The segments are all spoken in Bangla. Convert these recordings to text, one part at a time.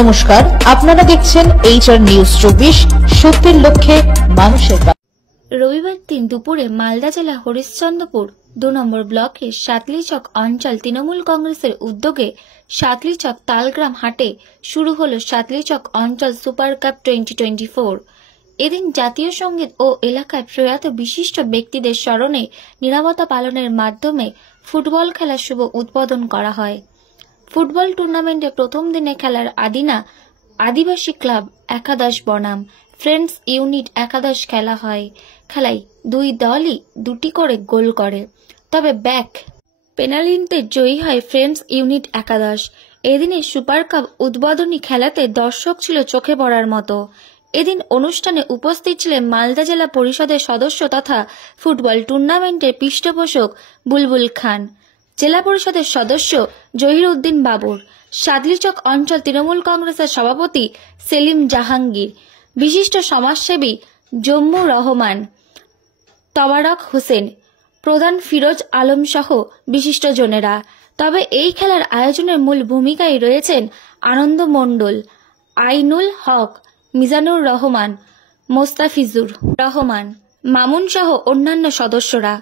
নমস্কার, আপনারা দেখছেন HR নিউজ 24, সত্যের লক্ষ্যে মানুষের পাশে। রবিবার দিন দুপুরে মালদা জেলা হরিশ্চন্দ্রপুর 2 নম্বর ব্লকের সাতলিচক অঞ্চল তৃণমূল কংগ্রেসের উদ্যোগে সাতলিচক তালগ্রাম হাটে শুরু হলো সাতলিচক অঞ্চল সুপার কাপ 2024। এদিন জাতীয় সঙ্গীত ও এলাকায় প্রয়াত বিশিষ্ট ব্যক্তিদের স্মরণে নিরাপত্তা পালনের মাধ্যমে ফুটবল খেলার শুভ উদ্বোধন করা হয়। ফুটবল টুর্নামেন্টে প্রথম দিনে খেলার আদিবাসী ক্লাব একাদশ বনাম ফ্রেন্ডস ইউনিট একাদশ খেলা হয়। খেলায় দুই দলই 2টি করে গোল করে, তবে ব্যাক পেনাল্টিতে জয়ী হয় ফ্রেন্ডস ইউনিট একাদশ। এদিনে সুপার কাপ উদ্বোধনী খেলাতে দর্শক ছিল চোখে পড়ার মতো। এদিন অনুষ্ঠানে উপস্থিত ছিলেন মালদা জেলা পরিষদের সদস্য তথা ফুটবল টুর্নামেন্টের পৃষ্ঠপোষক বুলবুল খান, জেলা পরিষদের সদস্য জহির উদ্দিন বাবুর, সাদলিচক অঞ্চল তৃণমূল কংগ্রেসের সভাপতি সেলিম জাহাঙ্গীর, বিশিষ্ট সমাজসেবী জম্মু রহমান, তবারক হোসেন, প্রধান ফিরোজ আলম সহ বিশিষ্টজনেরা। তবে এই খেলার আয়োজনের মূল ভূমিকায় রয়েছেন আনন্দ মণ্ডল, আইনুল হক, মিজানুর রহমান, মোস্তাফিজুর রহমান, মামুন সহ অন্যান্য সদস্যরা।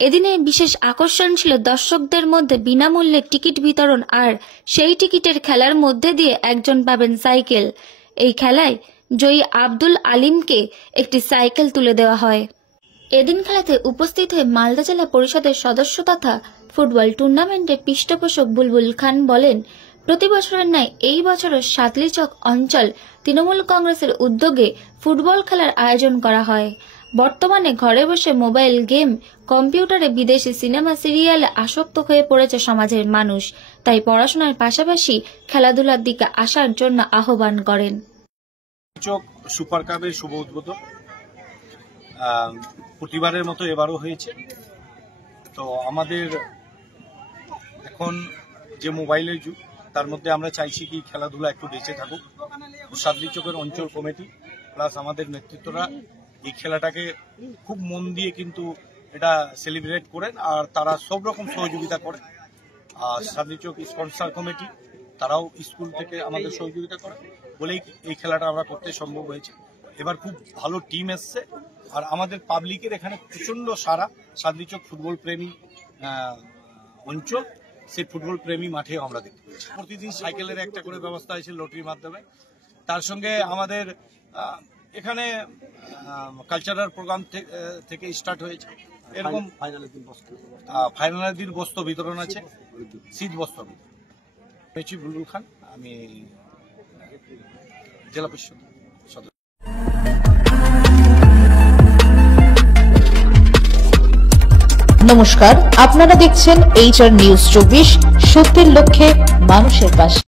এদিনে বিশেষ আকর্ষণ ছিল দর্শকদের মধ্যে বিনামূল্যে টিকিট বিতরণ, আর সেই টিকিটের খেলার মধ্যে দিয়ে একজন পাবেন সাইকেল। এই খেলায় জয়ী আব্দুল আলিমকে একটি সাইকেল তুলে দেওয়া হয়। এদিন খেলাতে উপস্থিত হয়ে মালদা জেলা পরিষদের সদস্য তথা ফুটবল টুর্নামেন্টের পৃষ্ঠপোষক বুলবুল খান বলেন, প্রতি বছরের ন্যায় এই বছরও সাতলিচক অঞ্চল তৃণমূল কংগ্রেসের উদ্যোগে ফুটবল খেলার আয়োজন করা হয়। বর্তমানে ঘরে বসে মোবাইল গেম, কম্পিউটারে বিদেশি সিনেমা সিরিয়ালে আসক্ত হয়ে পড়েছে সমাজের মানুষ, তাই পড়াশোনার পাশাপাশি খেলাধুলার দিকে আসার জন্য আহ্বান করেন। সুপার কাপের শুভ উদ্বোধন প্রতিবারের মতো এবারও হয়েছে। তো আমাদের এখন যে মোবাইলের যুগ, তার মধ্যে আমরা চাইছি কি খেলাধুলা একটু বেঁচে থাকুক। সাতলিচকের অঞ্চল কমিটি প্লাস আমাদের নেতৃত্বরা এই খেলাটাকে খুব মন দিয়ে কিন্তু এটা সেলিব্রেট করেন, আর তারা সব রকম সহযোগিতা করেন। আর সাতলিচক স্পন্সর কমিটি তারাও স্কুল থেকে আমাদের সহযোগিতা করে বলেই এই খেলাটা আমরা করতে সম্ভব হয়েছে। এবার খুব ভালো টিম এসছে, আর আমাদের পাবলিকের এখানে প্রচন্ড সারা। সাতলিচক ফুটবল প্রেমী অঞ্চল, সেই ফুটবল প্রেমী মাঠে আমরা দেখতে পাচ্ছি। প্রতিদিন সাইকেলের একটা করে ব্যবস্থা হয়েছে লটারির মাধ্যমে। তার সঙ্গে আমাদের এখানে কালচারাল প্রোগ্রাম থেকে স্টার্ট হয়েছে। এরকম ফাইনালের দিন বস্ত্র বিতরণ আছে, শীত বস্ত্র বিতরণ। বুলবুল খান, আমি জেলা পরিষদ সদস্য। নমস্কার, আপনারা দেখছেন HR নিউজ 24, সত্যের লক্ষ্যে মানুষের পাশে।